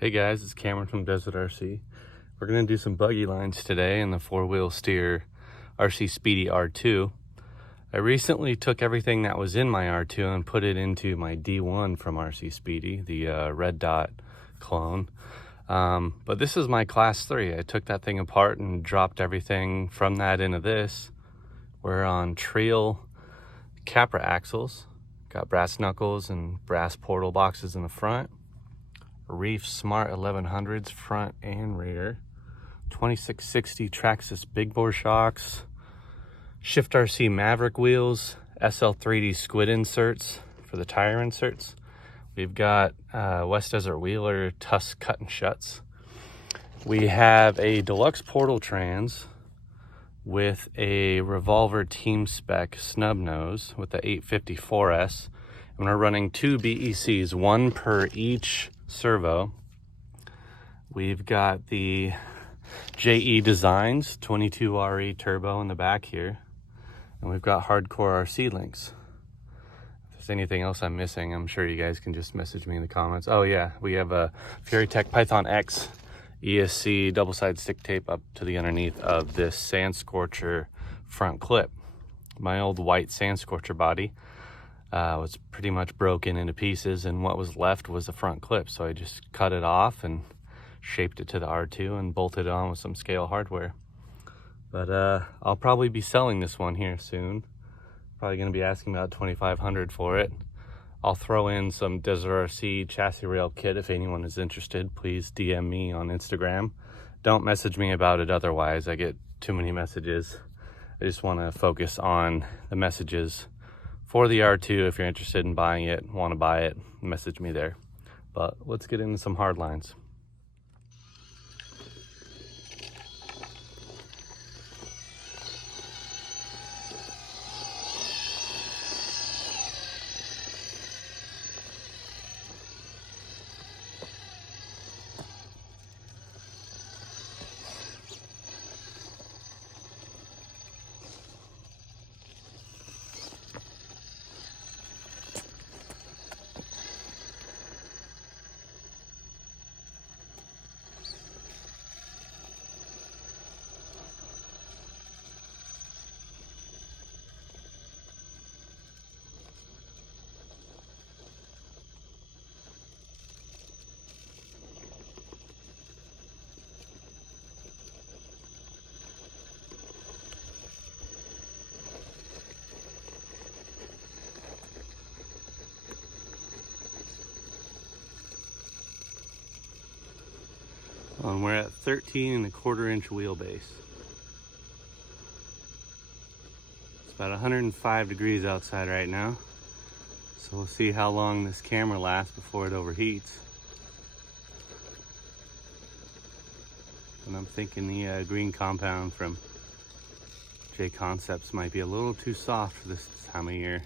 Hey guys, it's Cameron from Desert RC. We're going to do some buggy lines today in the four-wheel steer RC Speedy R2. I recently took everything that was in my R2 and put it into my D1 from RC Speedy, the red dot clone. But this is my class 3. I took that thing apart and dropped everything from that into this. We're on trail Capra axles. Got brass knuckles and brass portal boxes in the front. Reef Smart 1100s front and rear, 2660 Traxxas big bore shocks, Shift RC Maverick wheels, SL3D Squid inserts for the tire inserts. We've got West Desert Wheeler Tusk cut and shuts. We have a deluxe portal trans with a Revolver Team Spec snub nose with the 854S, and we're running 2 BECs, one per each servo. We've got the JE Designs 22RE turbo in the back here, and we've got Hardcore RC links. If there's anything else I'm missing, I'm sure you guys can just message me in the comments. Oh yeah, we have a Furytech Python X ESC double-side stick tape up to the underneath of this Sand Scorcher front clip. My old white Sand Scorcher body was pretty much broken into pieces, and what was left was a front clip, so I just cut it off and shaped it to the R2 and bolted it on with some scale hardware. But I'll probably be selling this one here soon. Probably going to be asking about $2,500 for it. I'll throw in some Desert RC chassis rail kit if anyone is interested. Please DM me on Instagram. Don't message me about it otherwise. I get too many messages. I just want to focus on the messages for the R2. If you're interested in buying it, want to buy it, message me there. But let's get into some hard lines. And we're at 13¼ inch wheelbase. It's about 105 degrees outside right now, so we'll see how long this camera lasts before it overheats. And I'm thinking the green compound from J Concepts might be a little too soft for this time of year.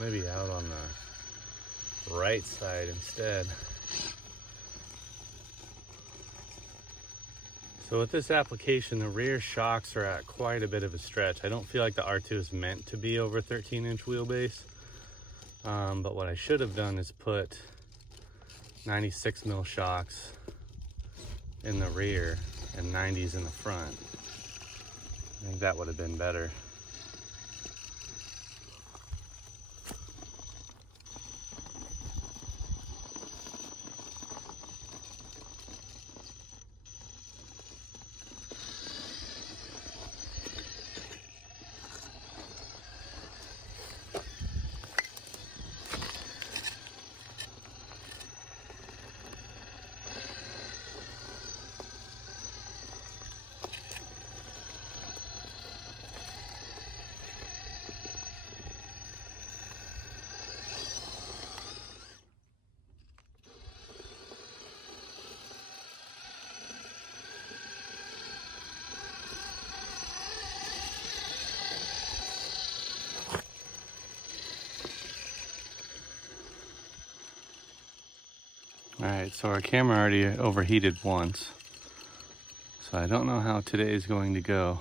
Maybe out on the right side instead. So with this application, the rear shocks are at quite a bit of a stretch. I don't feel like the R2 is meant to be over 13-inch wheelbase. But what I should have done is put 96 mil shocks in the rear and 90s in the front. I think that would have been better. Alright, so our camera already overheated once. So I don't know how today is going to go.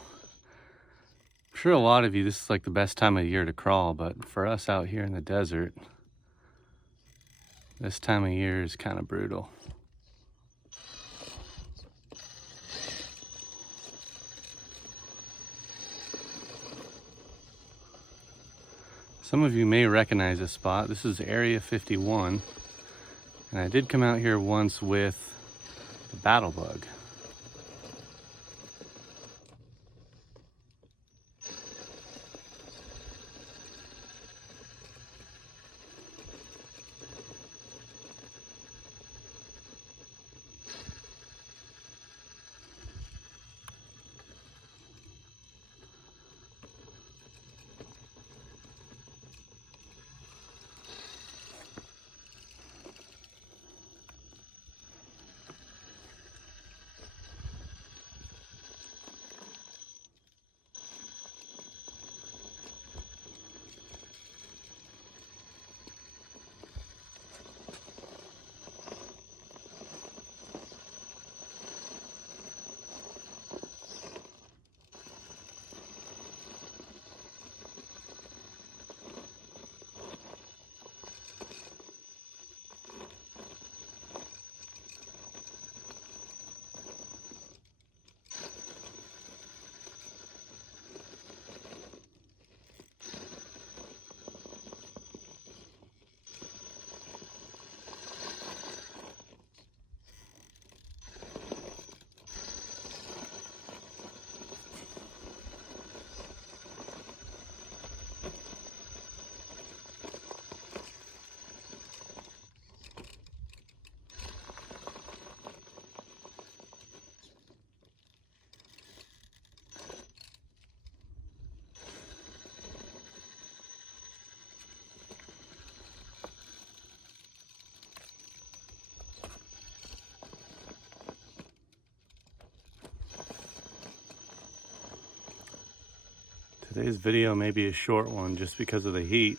I'm sure a lot of you, this is like the best time of year to crawl, but for us out here in the desert, this time of year is kind of brutal. Some of you may recognize this spot. This is Area 51. And I did come out here once with the battle bug. Today's video may be a short one just because of the heat.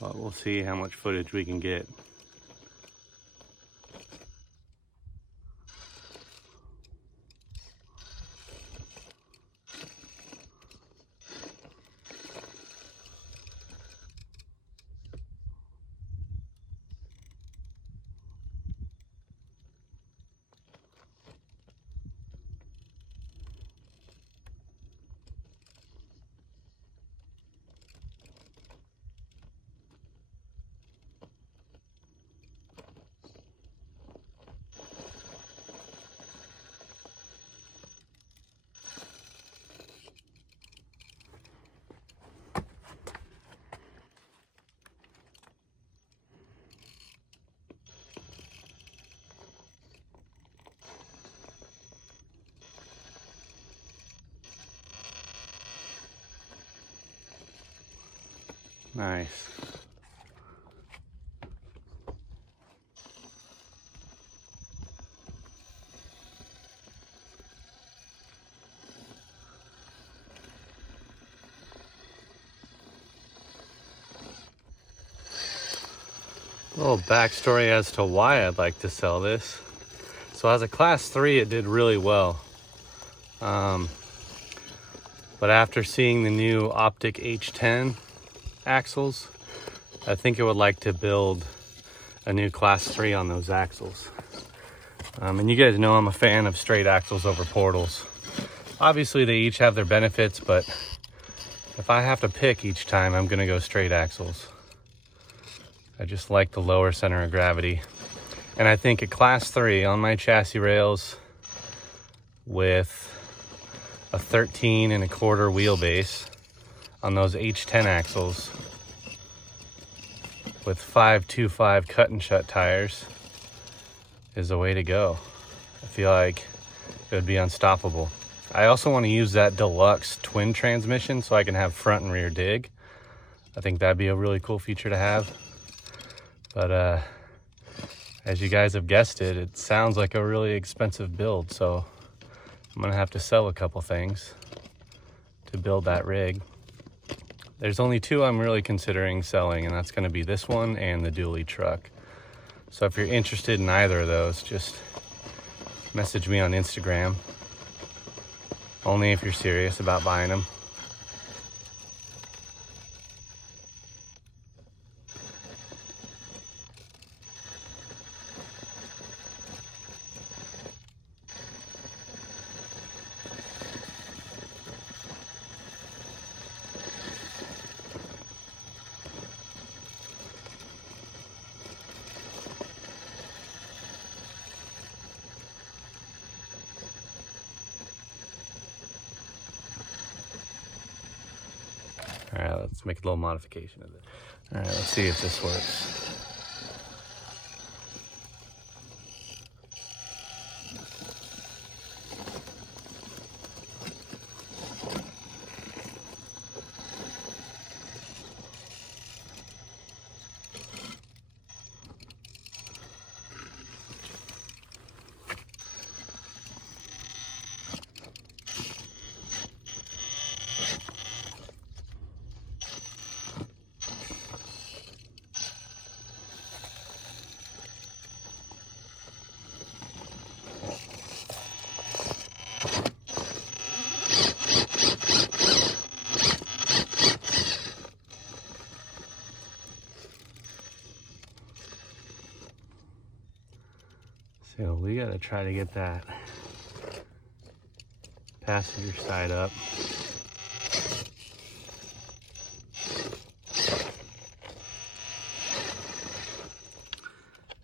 But we'll see how much footage we can get. Nice. A little backstory as to why I'd like to sell this. So as a class 3, it did really well. But after seeing the new Optic H10 axles, I think I would like to build a new class 3 on those axles. And you guys know I'm a fan of straight axles over portals. Obviously they each have their benefits, but if I have to pick each time, I'm gonna go straight axles. I just like the lower center of gravity. And I think a class 3 on my chassis rails with a 13.25 wheelbase on those H10 axles with 525 cut and shut tires is the way to go. I feel like it would be unstoppable. I also want to use that deluxe twin transmission so I can have front and rear dig. I think that'd be a really cool feature to have. But as you guys have guessed it, it sounds like a really expensive build, so I'm gonna have to sell a couple things to build that rig. There's only two I'm really considering selling, and that's going to be this one and the dually truck. So if you're interested in either of those, just message me on Instagram. Only if you're serious about buying them. All right, let's make a little modification of it. All right, let's see if this works. So we gotta try to get that passenger side up.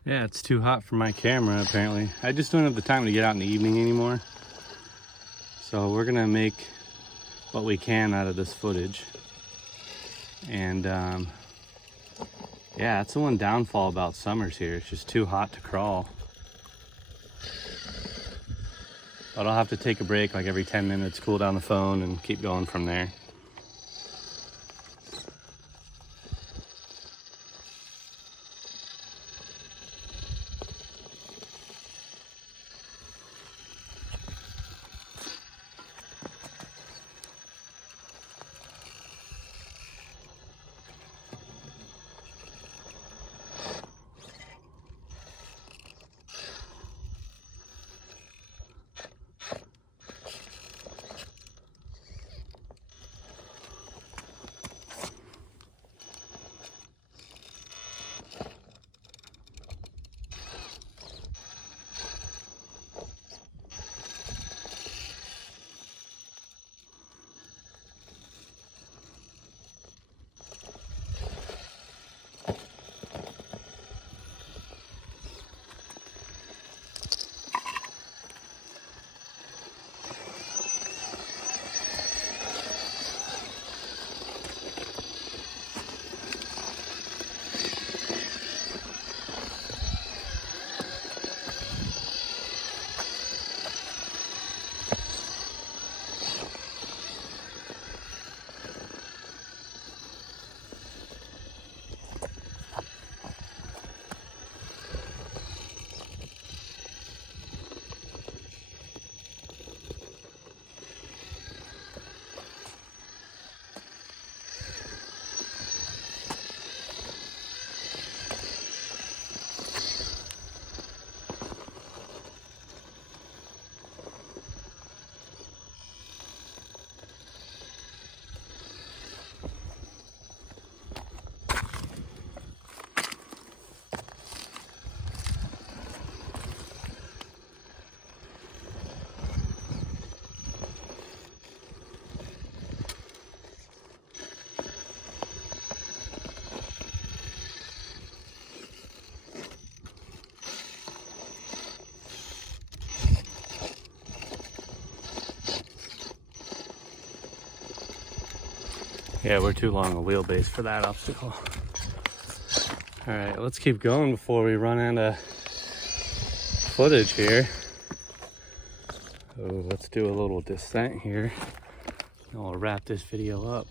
Yeah, it's too hot for my camera apparently. I just don't have the time to get out in the evening anymore. So we're gonna make what we can out of this footage. And yeah, that's the one downfall about summers here. It's just too hot to crawl. But I'll have to take a break like every 10 minutes, cool down the phone, and keep going from there. Yeah, we're too long a wheelbase for that obstacle. All right, let's keep going before we run out of footage here. Oh, let's do a little descent here. And I'll wrap this video up.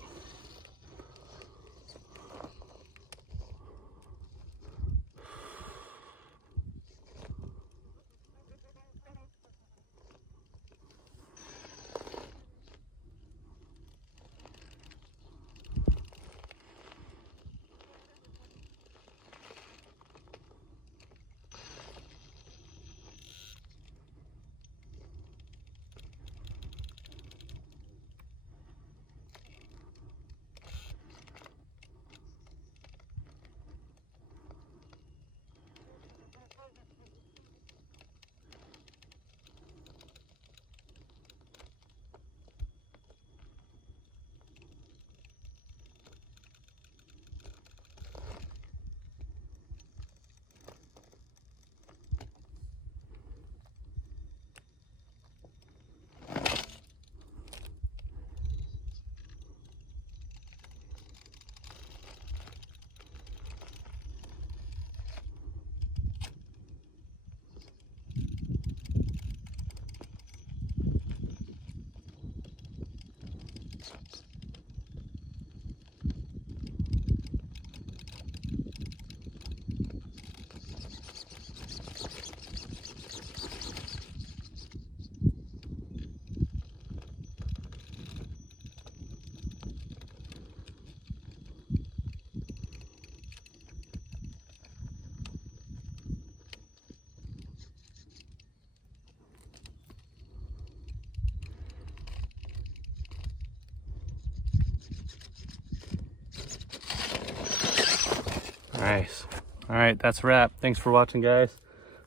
Nice. All right, that's a wrap. Thanks for watching, guys.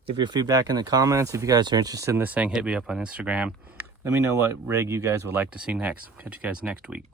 Give your feedback in the comments. If you guys are interested in this thing, hit me up on Instagram. Let me know what rig you guys would like to see next. Catch you guys next week.